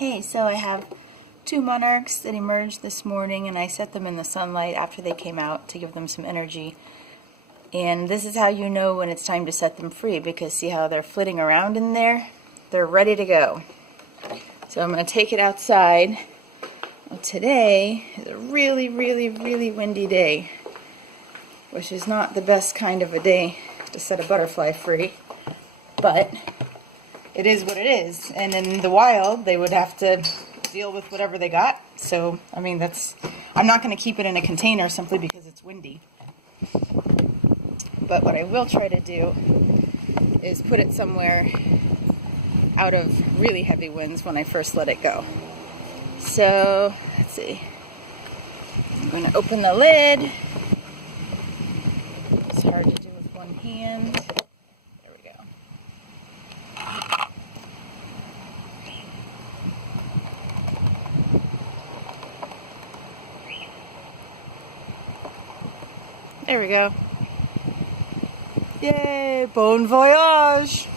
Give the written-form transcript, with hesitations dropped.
Okay, so I have two monarchs that emerged this morning, and I set them in the sunlight after they came out to give them some energy. And this is how you know when it's time to set them free, because see how they're flitting around in there? They're ready to go. So I'm going to take it outside. Well, today is a really, really, really windy day, which is not the best kind of a day to set a butterfly free, but it is what it is. And in the wild, they would have to deal with whatever they got. So, I mean, I'm not going to keep it in a container simply because it's windy. But what I will try to do is put it somewhere out of really heavy winds when I first let it go. So, let's see. I'm going to open the lid. It's hard to do with one hand. There we go. There we go. Yay! Bon voyage!